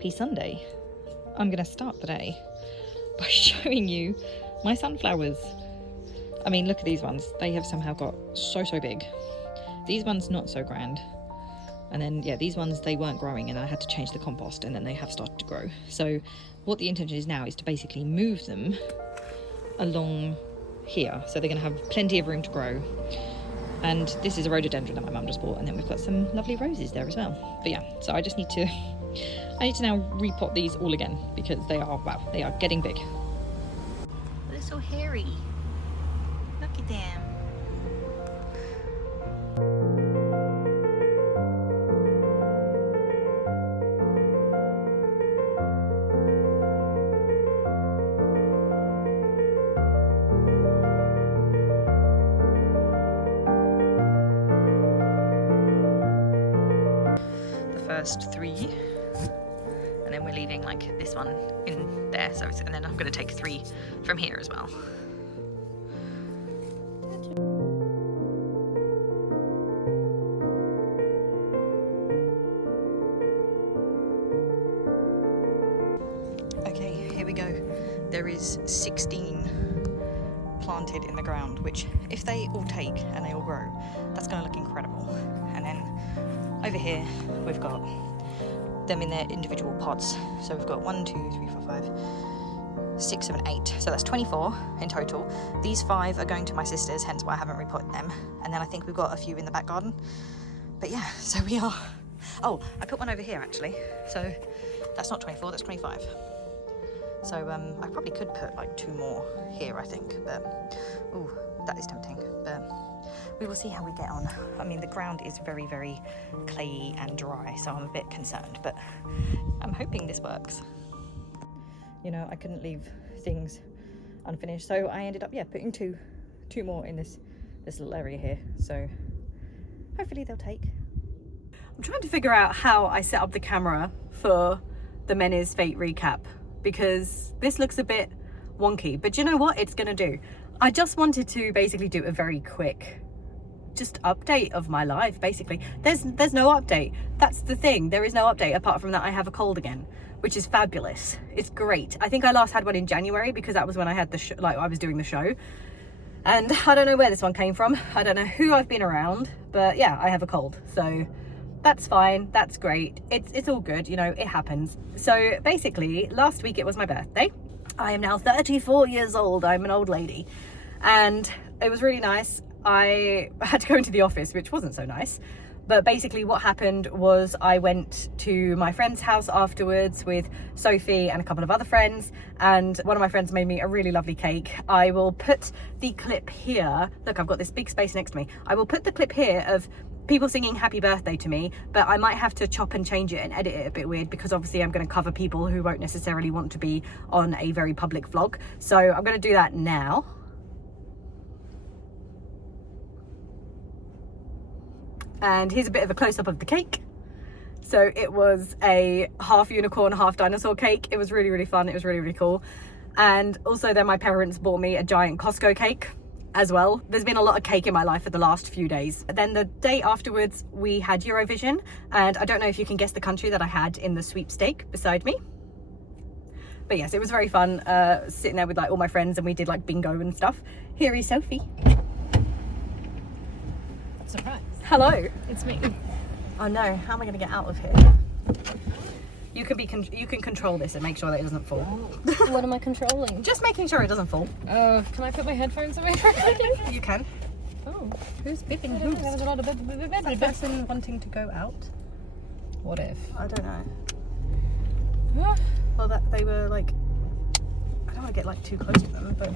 happy Sunday. I'm going to start the day by showing you my sunflowers. I mean, look at these ones. They have somehow got so big. These ones not so grand. And then, yeah, these ones, they weren't growing and I had to change the compost and then they have started to grow. So what the intention is now is to basically move them along here. So they're going to have plenty of room to grow. And this is a rhododendron that my mum just bought. And then we've got some lovely roses there as well. But yeah, so I just need to, now repot these all again because they are, wow, they are getting big. They're so hairy. Look at them. First 3, and then we're leaving like this one in there, so and then I'm going to take 3 from here as well. Okay, here we go. There is 16 planted in the ground, which if they all take and they all grow, that's going to look incredible. And then over here we've got them in their individual pots. So we've got 1, 2, 3, 4, 5, 6, 7, 8. So that's 24 in total. These 5 are going to my sisters, hence why I haven't repotted them. And then I think we've got a few in the back garden. But yeah, so we are... Oh, I put one over here actually. So that's not 24, that's 25. So I probably could put like 2 more here, I think. But, ooh, that is tempting. But we will see how we get on. I mean, the ground is very, very clayey and dry, so I'm a bit concerned, but I'm hoping this works. You know, I couldn't leave things unfinished, so I ended up, yeah, putting two more in this little area here. So hopefully they'll take. I'm trying to figure out how I set up the camera for the Menace Fate recap, because this looks a bit wonky, but you know what it's gonna do? I just wanted to basically do a very quick just update of my life. Basically there's no update. That's the thing, there is no update apart from that I have a cold again, which is fabulous. It's great. I think I last had one in January because that was when I had the I was doing the show, and I don't know where this one came from. I don't know who I've been around, but yeah, I have a cold, so that's fine, that's great. It's all good, you know, it happens. So basically last week it was my birthday. I am now 34 years old. I'm an old lady, and it was really nice. I had to go into the office, which wasn't so nice, but basically what happened was I went to my friend's house afterwards with Sophie and a couple of other friends, and one of my friends made me a really lovely cake. I will put the clip here. Look, I've got this big space next to me. I will put the clip here of people singing happy birthday to me, but I might have to chop and change it and edit it a bit weird because obviously I'm going to cover people who won't necessarily want to be on a very public vlog. So I'm going to do that now. And here's a bit of a close-up of the cake. So it was a half unicorn, half dinosaur cake. It was really, really fun. It was really, really cool. And also then my parents bought me a giant Costco cake as well. There's been a lot of cake in my life for the last few days. Then the day afterwards, we had Eurovision. And I don't know if you can guess the country that I had in the sweepstake beside me. But yes, it was very fun sitting there with like all my friends, and we did like bingo and stuff. Here is Sophie. Surprise. Hello. It's me. Oh no, how am I going to get out of here? You can control this and make sure that it doesn't fall. What am I controlling? Just making sure it doesn't fall. Can I put my headphones away for a second? You can. Oh. Who's bipping There hooves? was a lot of Is that person wanting to go out? What if? I don't know. Well, that they were like, I don't want to get like too close to them, but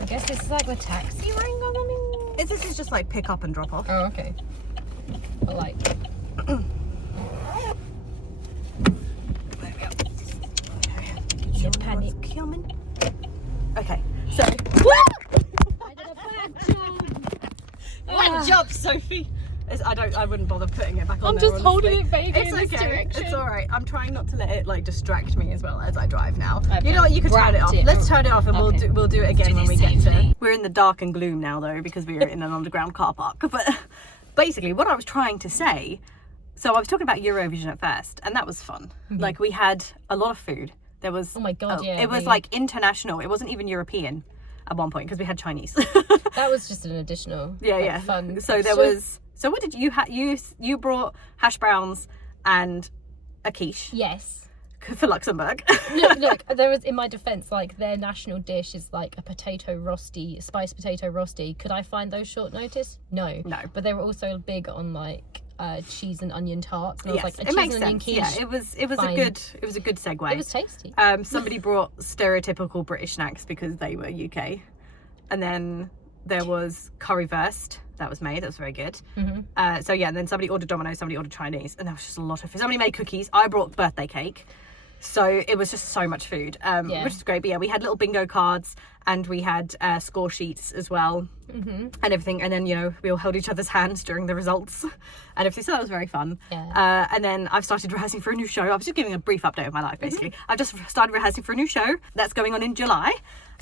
I guess this is like the taxi ring or something? this is just like pick up and drop off. Oh, okay. But like... There we go. Okay. panic. Coming. Okay, so... I did a bad job! Good job, Sophie! I wouldn't bother putting it back on I'm there, just holding honestly. it vaguely It's in this okay. direction. It's alright. I'm trying not to let it like distract me as well as I drive now. I've You know what, you can turn it off. wrapped it. Let's turn it off and Okay. we'll do it again do when we this get to... safely. We're in the dark and gloom now though because we're in an underground car park. But basically what I was trying to say So I was talking about Eurovision at first, and that was fun. Like, we had a lot of food. There was... Oh my God, yeah. It was, like, international. It wasn't even European at one point, because we had Chinese. That was just an additional fun. So there was... So what did you have? You brought hash browns and a quiche. Yes. For Luxembourg. Look, there was, in my defence, like, their national dish is like a potato rosti, spiced potato rosti. Could I find those short notice? No. But they were also big on, like, cheese and onion tarts. And I was like, a cheese and onion quiche. Yeah, it was fine. a good segue. It was tasty. Somebody brought stereotypical British snacks because they were UK. And then there was currywurst. That was made. That was very good. So yeah, and then somebody ordered Domino's, somebody ordered Chinese, and there was just a lot of food. Somebody made cookies. I brought birthday cake. So it was just so much food, which is great. But yeah, we had little bingo cards, and we had score sheets as well, and everything. And then, you know, we all held each other's hands during the results and everything. So that was very fun. Yeah. And then I've started rehearsing for a new show. I was just giving a brief update of my life, basically. I've just started rehearsing for a new show that's going on in July.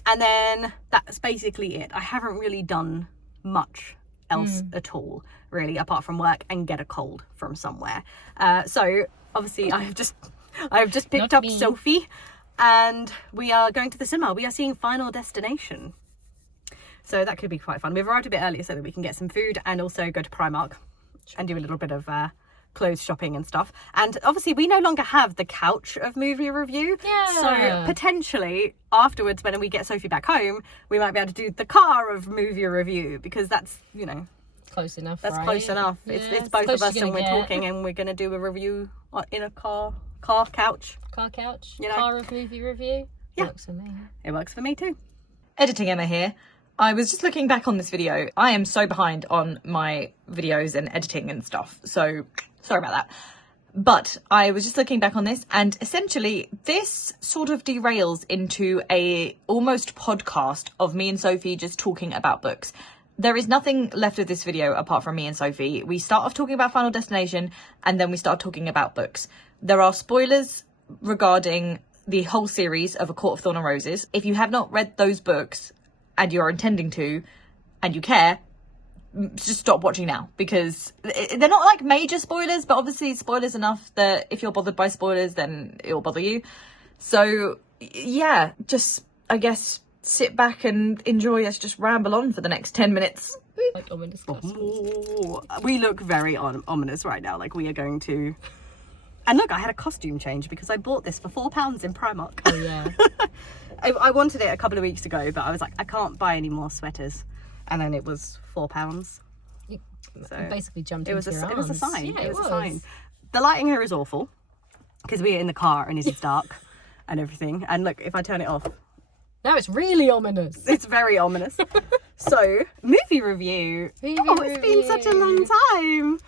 And then that's basically it. I haven't really done much else at all, really, apart from work and get a cold from somewhere. So obviously I've just picked up Sophie, and we are going to the cinema. We are seeing Final Destination. So that could be quite fun. We've arrived a bit earlier so that we can get some food and also go to Primark and do a little bit of clothes shopping and stuff. And obviously we no longer have the couch of movie review. Yeah. So potentially afterwards, when we get Sophie back home, we might be able to do the car of movie review, because that's, you know, close enough. That's right? close enough. Yeah, it's both of us, and we're get. talking, and we're going to do a review in a car couch. Car couch, you know? Car of movie review. Yeah. Works for me. It works for me too. Editing Emma here. I was just looking back on this video. I am so behind on my videos and editing and stuff, so sorry about that. But I was just looking back on this, and essentially this sort of derails into a almost podcast of me and Sophie just talking about books. There is nothing left of this video apart from me and Sophie. We start off talking about Final Destination, and then we start talking about books. There are spoilers regarding the whole series of A Court of Thorn and Roses. If you have not read those books and you're intending to, and you care, just stop watching now, because they're not like major spoilers, but obviously spoilers enough that if you're bothered by spoilers, then it'll bother you. So yeah, just, I guess, sit back and enjoy us just ramble on for the next 10 minutes. Like ominous We look very ominous right now, like we are going to... And look, I had a costume change because I bought this for £4 in Primark. Oh yeah. I wanted it a couple of weeks ago, but I was like, I can't buy any more sweaters. And then it was £4. So basically jumped it was into your It was a arms. sign. Yeah, it was a sign. The lighting here is awful because we're in the car and it's dark and everything. And look, if I turn it off, now it's really ominous. it's very ominous. So, movie review. It's been such a long time.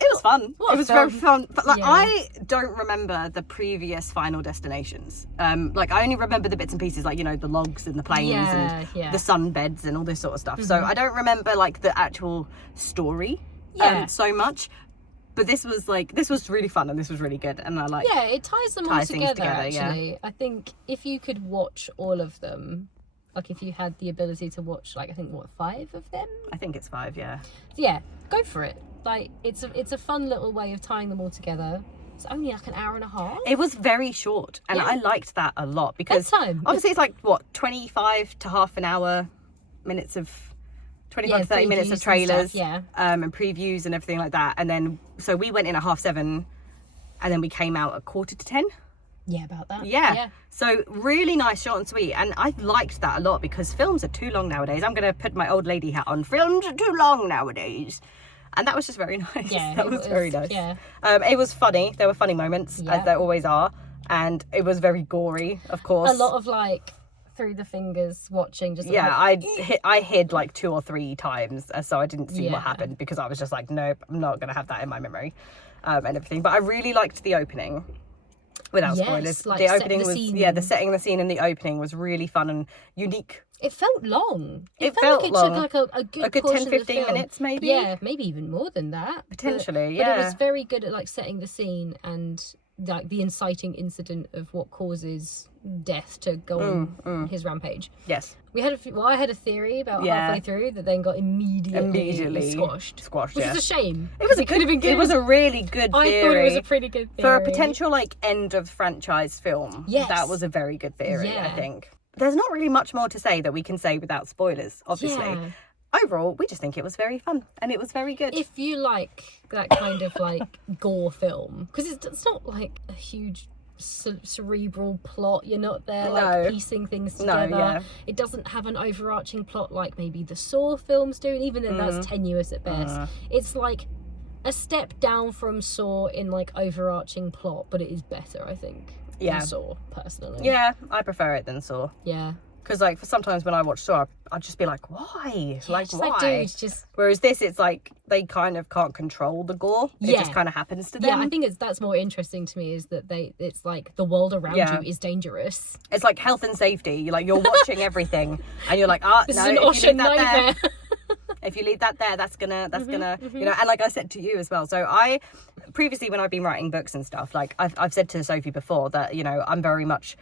It was fun. It was very fun. But like, I don't remember the previous Final Destinations. Like, I only remember the bits and pieces, like, you know, the logs and the planes and the sunbeds and all this sort of stuff. So I don't remember like the actual story so much. But this was really fun, and this was really good, and I like. Yeah, it ties them all together. Actually, yeah. I think if you could watch all of them, like if you had the ability to watch, like I think 5 of them. I think it's 5, yeah. Yeah, go for it. Like it's a fun little way of tying them all together. It's only like an hour and a half. It was very short, and I liked that a lot because bedtime. Obviously it's like what 25 to half an hour minutes of 25 to 30 minutes of trailers and previews and everything like that. And then so we went in at 7:30 and then we came out at 9:45. Yeah, about that. Yeah. So really nice, short and sweet, and I liked that a lot because films are too long nowadays. I'm gonna put my old lady hat on. Films are too long nowadays. And that was just very nice. Yeah, that was very nice. Yeah. It was funny. There were funny moments, as there always are. And it was very gory, of course. A lot of like through the fingers watching. Just I hid like 2 or 3 times, so I didn't see what happened because I was just like, nope, I'm not going to have that in my memory and everything. But I really liked the opening. Without spoilers, like the opening was scene. the setting the scene in the opening was really fun and unique. It felt long. It felt like it long. took like a good 10-15 minutes maybe. Yeah, maybe even more than that. Potentially, but it was very good at like setting the scene and like the inciting incident of what causes death to go on his rampage. Yes. We had I had a theory about halfway through that then got immediately squashed, which is a shame. Could have been good. It was a really good theory. I thought it was a pretty good theory for a potential like end of franchise film. Yes. That was a very good theory. I think there's not really much more to say that we can say without spoilers, obviously. Yeah. Overall, we just think it was very fun and it was very good. If you like that kind of like gore film, because it's not like a huge cerebral plot, you're not there like piecing things together. It doesn't have an overarching plot like maybe the Saw films do, and even then that's tenuous at best. It's like a step down from Saw in like overarching plot, but it is better, I think, than Saw, personally. Yeah, I prefer it than Saw. Yeah. Because like for sometimes when I watch Saw, I'd just be like, why? Like, why? Like, dude, just... Whereas this, it's like they kind of can't control the gore. It just kind of happens to them. Yeah, I think that's more interesting to me, is that it's like the world around you is dangerous. It's like health and safety. You're watching everything, and you're like, this is an ocean nightmare. If you leave that there, that's gonna you know. And like I said to you as well, so I previously, when I've been writing books and stuff, like I've said to Sophie before that, you know, I'm very much,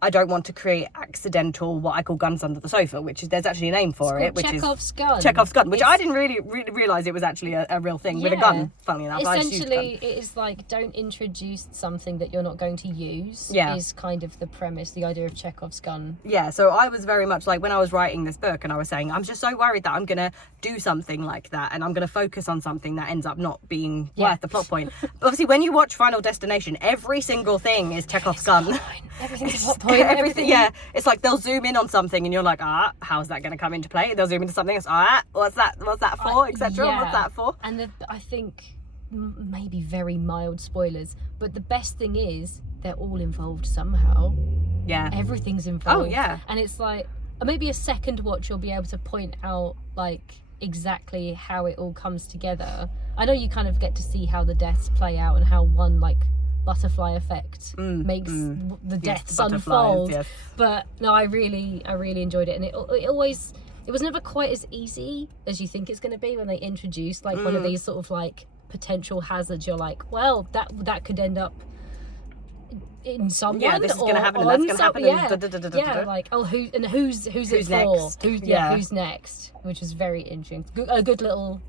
I don't want to create accidental, what I call guns under the sofa, which is, there's actually a name for it, which Chekhov's gun. Chekhov's gun, which I didn't really realise it was actually a real thing with a gun, funnily enough. Essentially, it is like, don't introduce something that you're not going to use, is kind of the premise, the idea of Chekhov's gun. Yeah, so I was very much like, when I was writing this book and I was saying, I'm just so worried that I'm going to do something like that and I'm going to focus on something that ends up not being worth the plot point. But obviously, when you watch Final Destination, every single thing is Chekhov's gun. Everything's a plot point. Everything, it's like they'll zoom in on something and you're like, how's that going to come into play? They'll zoom into something else, what's that for, etc. What's that for? And I think maybe very mild spoilers, but the best thing is they're all involved somehow. Everything's involved. And it's like, maybe a second watch you'll be able to point out like exactly how it all comes together. I know you kind of get to see how the deaths play out and how one like butterfly effect makes the deaths unfold. But no, I really enjoyed it, and it was never quite as easy as you think it's going to be when they introduce like one of these sort of like potential hazards. You're like, well, that could end up in someone. This is going to happen and that's going to happen. Like, who's it next? For? Who's next? Which is very interesting. A good little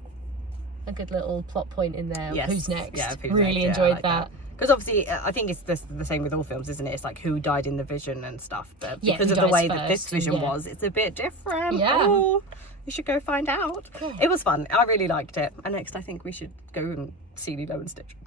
plot point in there. Who's next? Really enjoyed that. Because obviously, I think it's the same with all films, isn't it? It's like who died in the vision and stuff. But because of the way that this vision was, it's a bit different. You should go find out. Cool. It was fun. I really liked it. And next, I think we should go and see Lilo and Stitch.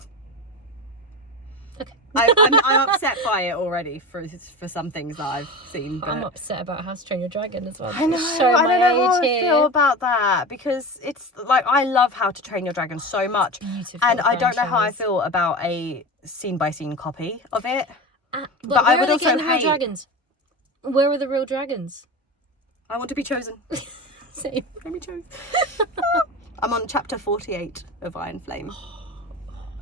Okay. I'm upset by it already for some things that I've seen. But I'm upset about How to Train Your Dragon as well. I know. I don't know how I feel about that, because it's like, I love How to Train Your Dragon so much, and I don't know how I feel about a scene-by-scene copy of it. But I would also hate. Dragons? Where are the real dragons? I want to be chosen. Same. Let me choose. I'm on chapter 48 of Iron Flame.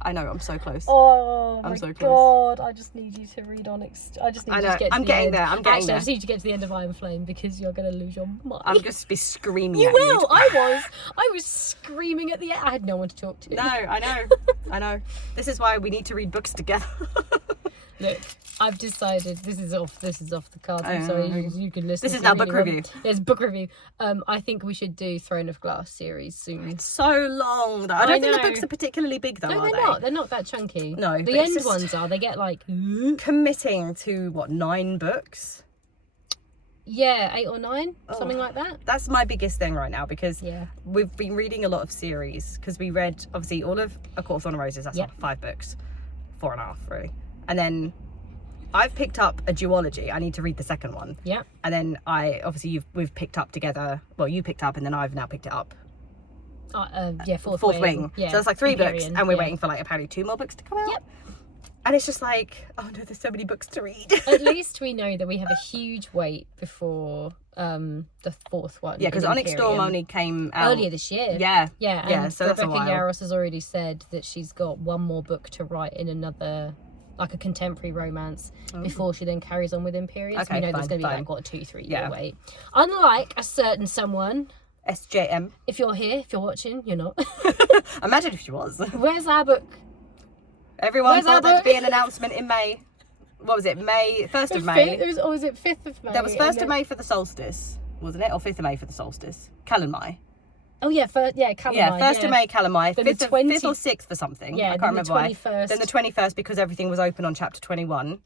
I know, I'm so close. Oh I'm my so close. God, I just need you to read on. I just need you to get to the end. I'm getting there. Actually, I just need you to get to the end of Iron Flame, because you're going to lose your mind. I'm just be screaming at you. You will. I was screaming at the end. I had no one to talk to. No, I know. This is why we need to read books together. Look, I've decided this is off the cards. I'm sorry, you can listen. This is now book review. Yes, book review. I think we should do Throne of Glass series soon. It's so long though. I don't think the books are particularly big though. No, they're not. They're not that chunky. No, the end ones are. They get like committing to what, 9 books? Yeah, 8 or 9, something like that. That's my biggest thing right now, because we've been reading a lot of series, because we read obviously all of A Court of Thorn and Roses. That's like 5 books, 4.5 really. And then I've picked up a duology. I need to read the second one. Yeah. And then we've picked up together. Well, you picked up, and then I've now picked it up. Fourth Wing. Yeah. So that's like 3 books, and we're yeah. waiting for like apparently 2 more books to come out. Yep. And it's just like, oh no, there's so many books to read. At least we know that we have a huge wait before the 4th one. Yeah, because Onyx Storm only came out earlier this year. Yeah. Yeah. And so that's a Rebecca while. Yarros has already said that she's got 1 more book to write in another, like a contemporary romance, before she then carries on with Imperium. Okay, so we know there's going to be like, what, a 2-3 year wait. Unlike a certain someone. SJM. If you're here, if you're watching, you're not. Imagine if she was. Where's our book? Everyone Where's thought our there'd book? be an announcement in May. What was it? 1st of The May. or was it 5th of May? There was 1st and of then- May for the solstice, wasn't it? Or 5th of May for the solstice? Calenmai. Oh yeah, Calamine. Yeah, 1st of May Calamai, Then the 5th, 20 5th or 6th for something. Yeah, I can't then remember the why. 21st. Then the 21st because everything was open on chapter 21.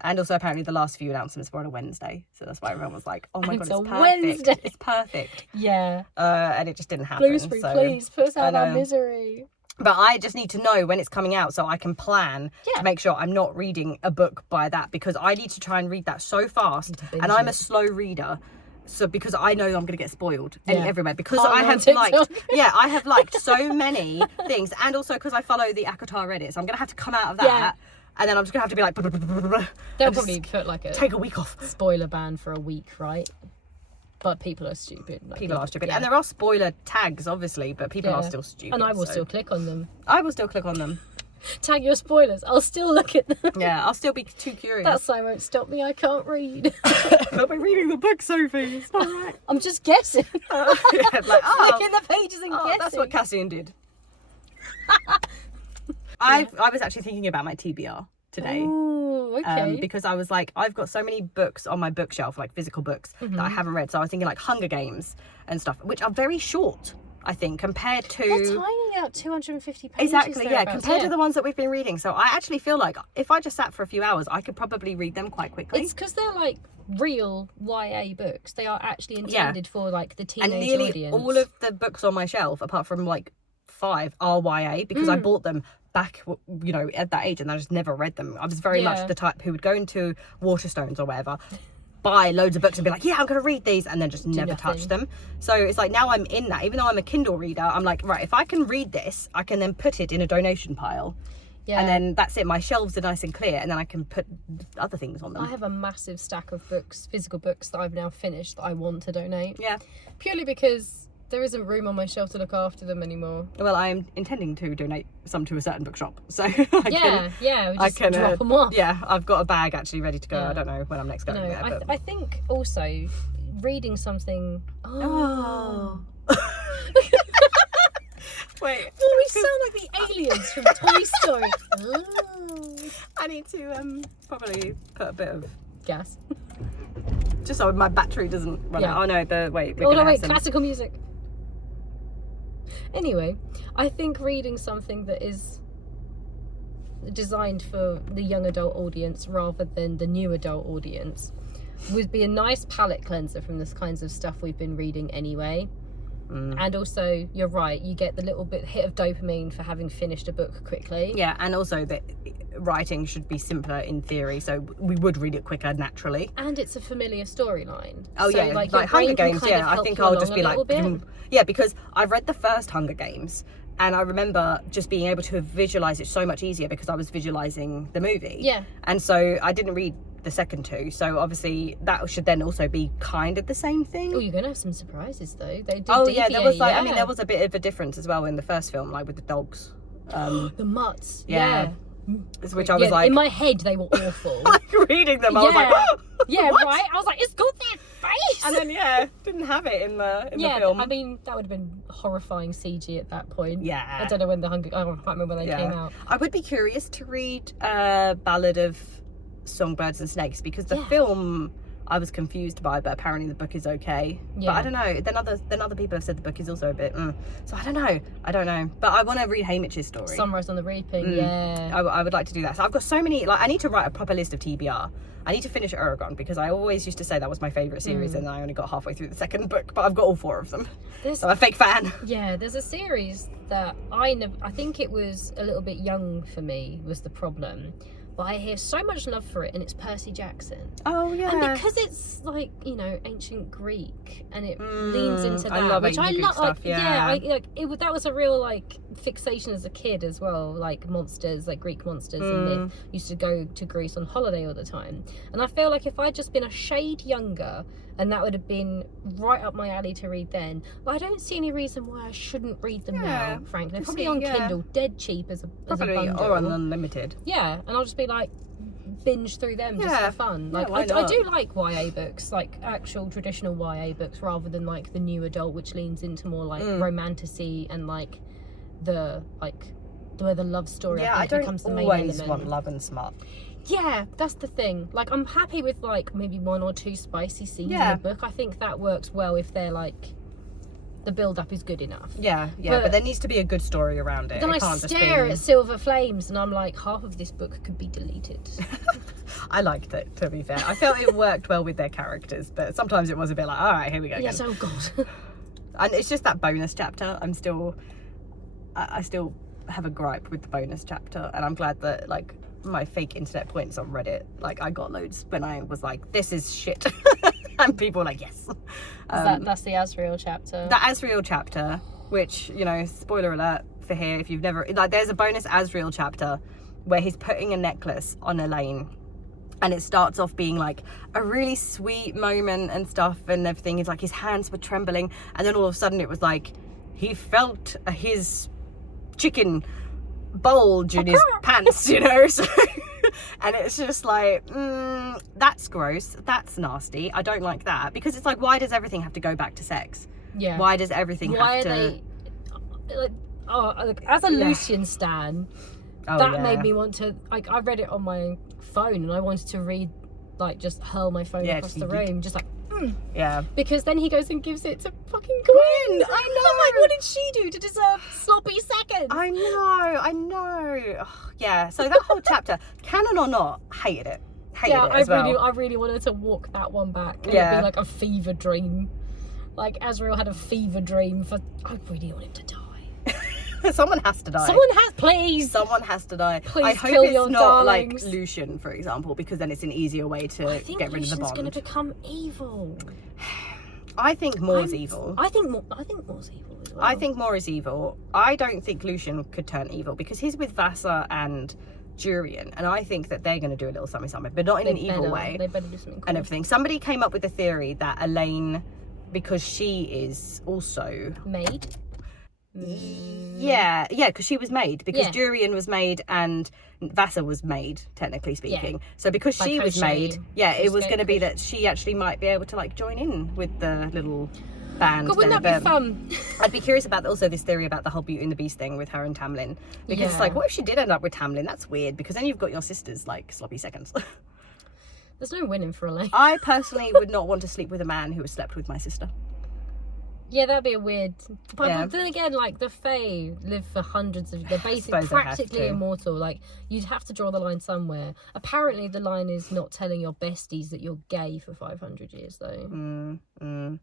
And also apparently the last few announcements were on a Wednesday. So that's why everyone was like, oh my And god, it's a it's perfect. Wednesday. It's perfect. Yeah. And it just didn't happen. Bloomsbury, so, please put us out of I our know. misery. But I just need to know when it's coming out so I can plan Yeah. to make sure I'm not reading a book by that, because I need to try and read that so fast. to binge And I'm a it. slow reader. So because I know I'm going to get spoiled Yeah. everywhere, because Partner I on have TikTok. liked, I have liked so many things, and also because I follow the Akatar Reddit, so I'm going to have to come out of that, Yeah. and then I'm just going to have to be like, They'll and just probably put like a take a week off. spoiler ban for a week, right? But people are stupid. Like, People are stupid, yeah. and there are spoiler tags, obviously, but people are Yeah. still stupid. And I will so- still click on them. I will still click on them. Tag your spoilers. I'll still look at them. Yeah, I'll still be too curious. That sign won't stop me. I can't read. I'll be reading the book, Sophie. It's not right. I'm just guessing. Yeah, like, Flicking the pages and guessing. that's what Cassian did. I was actually thinking about my TBR today. Ooh, okay. Because I was like, I've got so many books on my bookshelf, like physical books, that I haven't read. So I was thinking like Hunger Games and stuff, which are very short, I think, compared to... They're tiny out 250 pages. Exactly, yeah, thereabouts, compared to the ones that we've been reading. So I actually feel like if I just sat for a few hours, I could probably read them quite quickly. It's because they're like real YA books. They are actually intended for like the teenage And nearly audience. all of the books on my shelf, apart from like 5, are YA, because I bought them back, you know, at that age, and I just never read them. I was very Yeah. much the type who would go into Waterstones or whatever, buy loads of books and be like, yeah, I'm going to read these, and then just never touch nothing. them. So it's like now I'm in that, even though I'm a Kindle reader, I'm like, right, if I can read this, I can then put it in a donation pile. Yeah. And then that's it. My shelves are nice and clear, and then I can put other things on them. I have a massive stack of books, physical books that I've now finished that I want to donate. Yeah. Purely because there isn't room on my shelf to look after them anymore. Well, I'm intending to donate some to a certain bookshop, so I We I just can drop them off. Yeah, I've got a bag actually ready to go. Yeah. I don't know when I'm next going No, there. But... I think also reading something. Oh. Wait. Oh, we sound like the aliens from Toy Story. Oh. I need to probably put a bit of, Gas. just so my battery doesn't run Yeah. out. Oh no, wait. Oh no, wait, classical music. Anyway, I think reading something that is designed for the young adult audience rather than the new adult audience would be a nice palate cleanser from this kinds of stuff we've been reading anyway. And also, you're right, you get the little bit hit of dopamine for having finished a book quickly. Yeah, and also that writing should be simpler in theory, so we would read it quicker naturally. And it's a familiar storyline. Oh So, yeah, like, like your Hunger brain can Games. kind of Yeah, I help think you I'll along just a be like, little bit. yeah, because I've read the first Hunger Games, and I remember just being able to visualize it so much easier because I was visualizing the movie. Yeah. And so I didn't read the second two, so obviously that should then also be kind of the same thing. Oh, you're gonna have some surprises though. They did. Oh yeah, there was like, yeah. I mean, there was a bit of a difference as well in the first film, like with the dogs. The mutts. Yeah. Yeah. Which I was like, in my head they were awful. like reading them, I was like, yeah, what? right. I was like, it's got that face. And then didn't have it in the film. I mean, that would have been horrifying CG at that point. Yeah. I don't know when I can't remember when they came out. I would be curious to read Ballad of Songbirds and Snakes, because the Yeah. film I was confused by, but apparently the book is okay. Yeah. But I don't know. Then other people have said the book is also a bit. So I don't know. But I want to read Hamish's story. Sunrise on the Reaping. Yeah. I would like to do that. So I've got so many. Like, I need to write a proper list of TBR. I need to finish Eragon, because I always used to say that was my favourite series, and I only got halfway through the second book, but I've got all 4 of them. So I'm a fake fan. Yeah, there's a series that I think it was a little bit young for me was the problem. But I hear so much love for it, and it's Percy Jackson. Oh yeah. And because it's like, you know, ancient Greek, and it leans into that, I love which I ancient love. Greek stuff, yeah. That was a real like fixation as a kid as well. Like monsters, like Greek monsters and myth. Used to go to Greece on holiday all the time, and I feel like if I'd just been a shade younger, and that would have been right up my alley to read then. But I don't see any reason why I shouldn't read them now. Frankly, probably on Kindle, dead cheap as a bundle. Or on Unlimited. Yeah, and I'll just be like binge through them just for fun. Like why I not? do like YA books, like actual traditional YA books, rather than like the new adult, which leans into more like romantasy and like the like where the love story I think becomes the main always element. want love and smut. Yeah, that's the thing. Like, I'm happy with like maybe 1 or 2 spicy scenes in the book. I think that works well if they're like the build up is good enough. Yeah, but there needs to be a good story around it. Then It I can't just stare be... at Silver Flames and I'm like, half of this book could be deleted. I liked it, to be fair. I felt it worked well with their characters, but sometimes it was a bit like, all right, here we go again. Yes, oh god. And it's just that bonus chapter. I still have a gripe with the bonus chapter, and I'm glad that like my fake internet points on Reddit, like I got loads when I was like, this is shit. And people were like, yes. That's the Asriel chapter. The Asriel chapter, which, you know, spoiler alert for here, if you've never, like, there's a bonus Asriel chapter where he's putting a necklace on Elaine, and it starts off being like a really sweet moment and stuff and everything. It's like his hands were trembling, and then all of a sudden it was like he felt his chicken bulge in his pants, you know. So, and it's just like, that's gross, that's nasty, I don't like that, because it's like, why does everything have to go back to sex? Yeah. Why does everything have to... They, like, as a Lucian stan, made me want to, like, I read it on my phone and I wanted to read, like, just hurl my phone across the room, just like, yeah, because then he goes and gives it to fucking Gwen. I know. I'm like, what did she do to deserve sloppy seconds? I know. Ugh, yeah, so that whole chapter, canon or not, hated it I really wanted to walk that one back and it'd be like a fever dream, like Asriel had a fever dream for, I really want him to die. Someone has to die. Someone has to die. Please I hope kill it's your not darlings. like Lucian, for example, because then it's an easier way to get rid of the bond. I think Lucian's going to become evil. I think Moore's evil. I think Moore's evil as well. I think Moore is evil. I don't think Lucian could turn evil because he's with Vassar and Durian, and I think that they're going to do a little something, but not in an evil way. They better do something cool. And everything. Somebody came up with a theory that Elaine, because she is also made. Yeah, because she was made, because Durian was made and Vassar was made, technically speaking. So because she was made, it was going to be that she actually might be able to like join in with the little band. God, wouldn't that be fun? I'd be curious about also this theory about the whole Beauty and the Beast thing with her and Tamlin, because it's like, what if she did end up with Tamlin? That's weird, because then you've got your sisters like sloppy seconds. There's no winning for Elaine. I personally would not want to sleep with a man who has slept with my sister. Yeah, that'd be a weird. But then again, like the Fae live for hundreds of. They're basically practically immortal. Like you'd have to draw the line somewhere. Apparently, the line is not telling your besties that you're gay for 500 years, though. And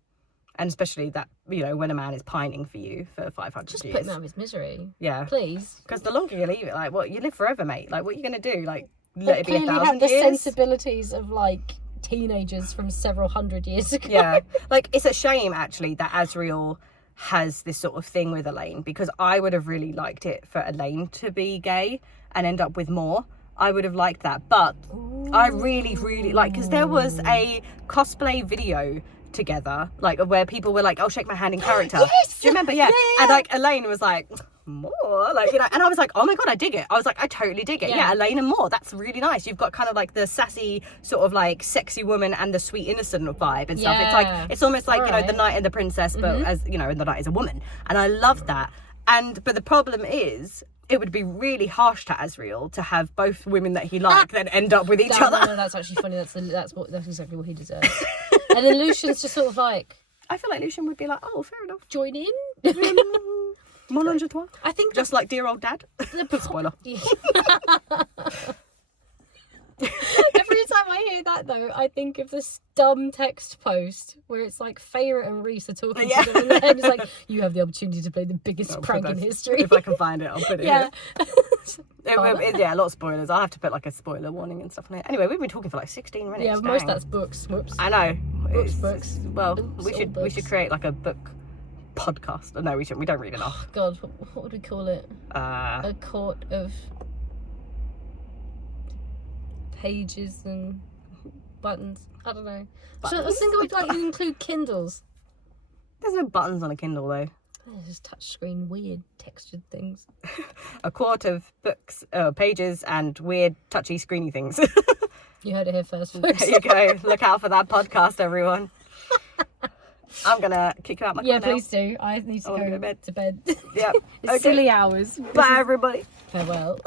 especially that, you know, when a man is pining for you for 500 just years. Just put him out of his misery. Yeah, please. Because the longer you leave it, like, what, you live forever, mate. Like, what are you gonna do? Like, let it be 1,000 have the years? Sensibilities of like teenagers from several hundred years ago. Yeah, like it's a shame actually that Asriel has this sort of thing with Elaine, because I would have really liked it for Elaine to be gay and end up with Moore. I would have liked that, but I really like, because there was a cosplay video together, like where people were like, "Oh, shake my hand in character." Yes! Do you remember? Yeah. And like Elaine was like, Moore, like, you know, and I was like, oh my god, I dig it. I was like, I totally dig it. Yeah, Elaine and Moore, that's really nice. You've got kind of like the sassy sort of like sexy woman and the sweet innocent vibe and stuff. It's like, it's almost like, you know, the knight and the princess, but as, you know, and the knight is a woman, and I love that. But the problem is, it would be really harsh to Asriel to have both women that he liked then end up with each other. No, that's actually funny. That's exactly what he deserves. And then Lucian's just sort of like, I feel like Lucian would be like, oh, fair enough, join in. Mélange à toi. I think just like dear old dad. Spoiler. Every time I hear that though, I think of this dumb text post where it's like Feyre and Rhys are talking to them, and it's like, you have the opportunity to play the biggest prank in history. If I can find it, I'll put it here. Yeah, a lot of spoilers. I'll have to put like a spoiler warning and stuff on it. Anyway, we've been talking for like 16 minutes. Yeah, most of that's books. Whoops. I know. Books. Well, we should create like a book podcast. No, we shouldn't. We don't read enough. Oh, God, what would we call it? A court of pages and buttons. I don't know. So I was thinking we'd like include Kindles. There's no buttons on a Kindle though. There's just touchscreen weird textured things. A quart of books, pages, and weird touchy screeny things. You heard it here first, folks. There you go. Look out for that podcast, everyone. I'm gonna kick you out my car Yeah, now. please do. I need to wanna go go to bed. to bed. Yeah. It's Okay. silly hours. Bye, everybody. Farewell.